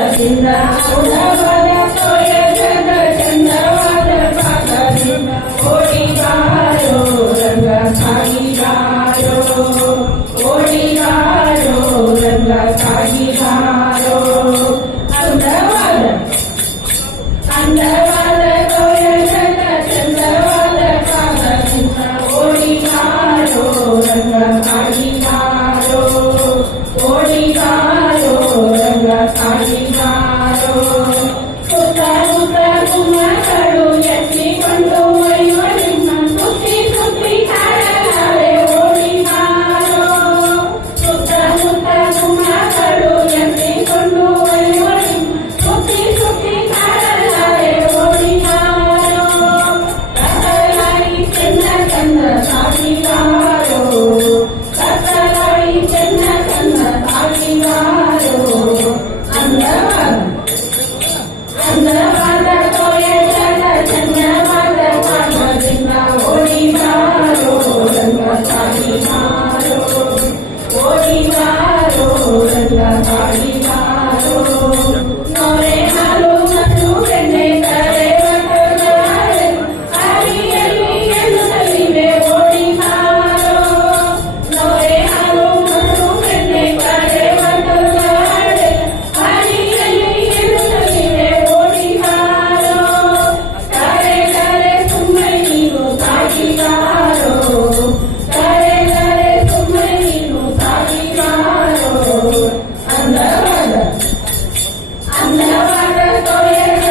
चंद्रवाद चंद्रवाद Oh, my God. అందరూ